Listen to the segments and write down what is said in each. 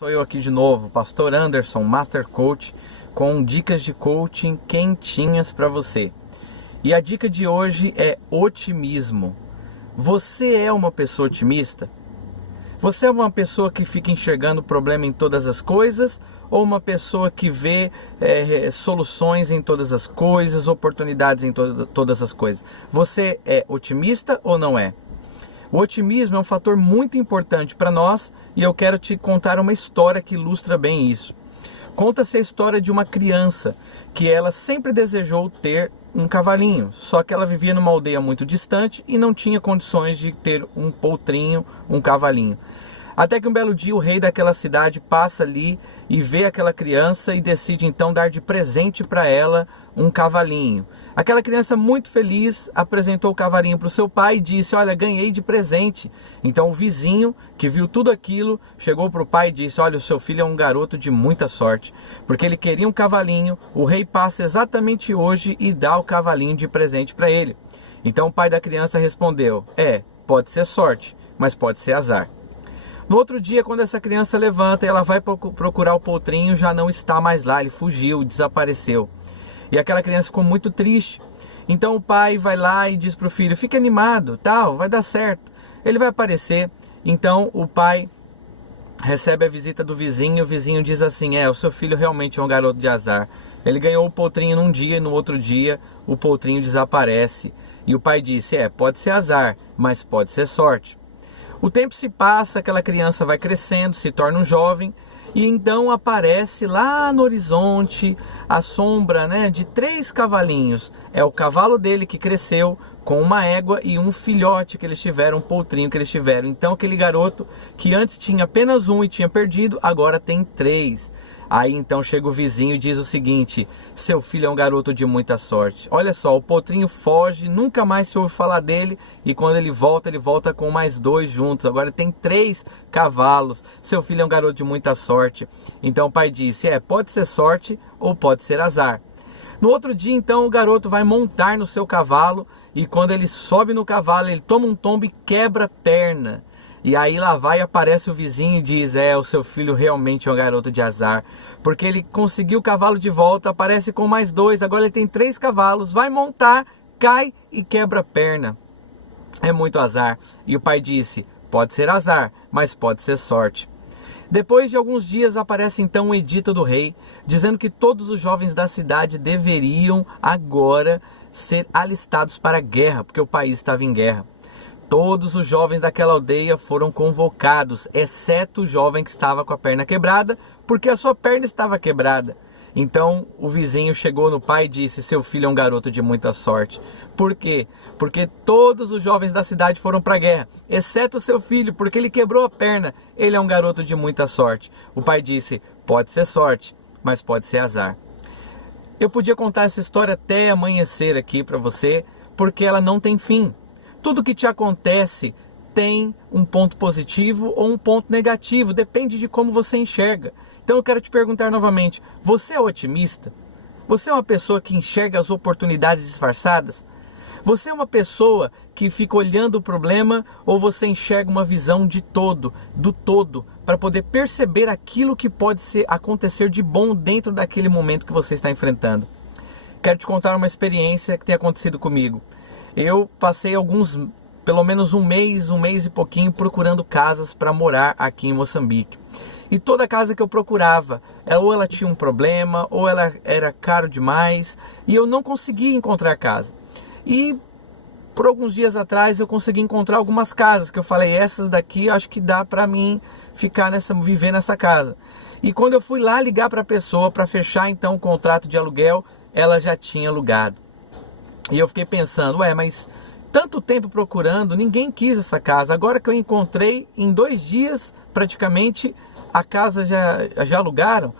Sou eu aqui de novo, Pastor Anderson, Master Coach, com dicas de coaching quentinhas para você. E a dica de hoje é otimismo. Você é uma pessoa otimista? Você é uma pessoa que fica enxergando problema em todas as coisas? Ou uma pessoa que vê soluções em todas as coisas, oportunidades em todas as coisas? Você é otimista ou não é? O otimismo é um fator muito importante para nós e eu quero te contar uma história que ilustra bem isso. Conta-se a história de uma criança que ela sempre desejou ter um cavalinho, só que ela vivia numa aldeia muito distante e não tinha condições de ter um potrinho, um cavalinho. Até que um belo dia o rei daquela cidade passa ali e vê aquela criança e decide então dar de presente para ela um cavalinho. Aquela criança muito feliz apresentou o cavalinho para o seu pai e disse: olha, ganhei de presente. Então o vizinho, que viu tudo aquilo, chegou para o pai e disse: olha, o seu filho é um garoto de muita sorte, porque ele queria um cavalinho, o rei passa exatamente hoje e dá o cavalinho de presente para ele. Então o pai da criança respondeu: pode ser sorte, mas pode ser azar. No outro dia, quando essa criança levanta e ela vai procurar o potrinho, já não está mais lá, ele fugiu, desapareceu. E aquela criança ficou muito triste. Então o pai vai lá e diz para o filho: fique animado, tal, vai dar certo, ele vai aparecer. Então o pai recebe a visita do vizinho e o vizinho diz assim: o seu filho realmente é um garoto de azar. Ele ganhou o potrinho num dia e no outro dia o potrinho desaparece. E o pai disse: pode ser azar, mas pode ser sorte. O tempo se passa, aquela criança vai crescendo, se torna um jovem e então aparece lá no horizonte a sombra, de 3 cavalinhos. É o cavalo dele que cresceu com uma égua e um filhote que eles tiveram, um potrinho que eles tiveram. Então aquele garoto que antes tinha apenas um e tinha perdido, agora tem 3. Aí então chega o vizinho e diz o seguinte: seu filho é um garoto de muita sorte. Olha só, o potrinho foge, nunca mais se ouve falar dele e quando ele volta com mais 2 juntos. Agora tem 3 cavalos. Seu filho é um garoto de muita sorte. Então o pai disse: pode ser sorte ou pode ser azar. No outro dia então o garoto vai montar no seu cavalo e quando ele sobe no cavalo ele toma um tombo e quebra a perna. E aí lá vai e aparece o vizinho e diz: o seu filho realmente é um garoto de azar, porque ele conseguiu o cavalo de volta, aparece com mais 2, agora ele tem 3 cavalos, vai montar, cai e quebra a perna. É muito azar. E o pai disse: pode ser azar, mas pode ser sorte. Depois de alguns dias aparece então um edito do rei, dizendo que todos os jovens da cidade deveriam agora ser alistados para a guerra, porque o país estava em guerra. Todos os jovens daquela aldeia foram convocados, exceto o jovem que estava com a perna quebrada, porque a sua perna estava quebrada. Então o vizinho chegou no pai e disse: seu filho é um garoto de muita sorte. Por quê? Porque todos os jovens da cidade foram para a guerra, exceto o seu filho, porque ele quebrou a perna. Ele é um garoto de muita sorte. O pai disse: pode ser sorte, mas pode ser azar. Eu podia contar essa história até amanhecer aqui para você, porque ela não tem fim. Tudo que te acontece tem um ponto positivo ou um ponto negativo, depende de como você enxerga. Então eu quero te perguntar novamente: você é otimista? Você é uma pessoa que enxerga as oportunidades disfarçadas? Você é uma pessoa que fica olhando o problema ou você enxerga uma visão do todo, para poder perceber aquilo que pode acontecer de bom dentro daquele momento que você está enfrentando? Quero te contar uma experiência que tem acontecido comigo. Eu passei pelo menos um mês e pouquinho procurando casas para morar aqui em Moçambique. E toda casa que eu procurava, ou ela tinha um problema, ou ela era caro demais, e eu não conseguia encontrar casa. E por alguns dias atrás eu consegui encontrar algumas casas que eu falei: essas daqui acho que dá para mim viver nessa casa. E quando eu fui lá ligar para a pessoa para fechar então o contrato de aluguel, ela já tinha alugado. E eu fiquei pensando: mas tanto tempo procurando, ninguém quis essa casa. Agora que eu encontrei, em 2 dias praticamente a casa já alugaram.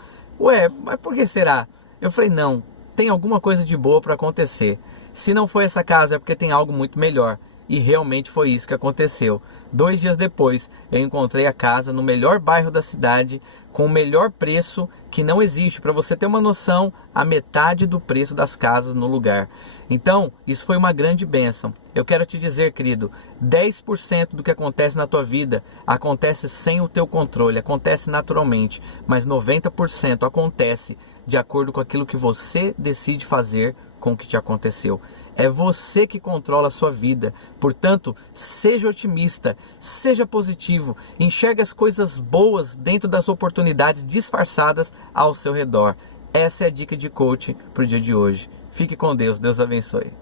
Mas por que será? Eu falei: não, tem alguma coisa de boa para acontecer. Se não foi essa casa é porque tem algo muito melhor. E realmente foi isso que aconteceu. 2 dias depois, eu encontrei a casa no melhor bairro da cidade, com o melhor preço que não existe. Para você ter uma noção, a metade do preço das casas no lugar. Então, isso foi uma grande bênção. Eu quero te dizer, querido, 10% do que acontece na tua vida acontece sem o teu controle, acontece naturalmente, mas 90% acontece de acordo com aquilo que você decide fazer com o que te aconteceu. É você que controla a sua vida. Portanto, seja otimista, seja positivo, enxergue as coisas boas dentro das oportunidades disfarçadas ao seu redor. Essa é a dica de coaching para o dia de hoje. Fique com Deus, Deus abençoe.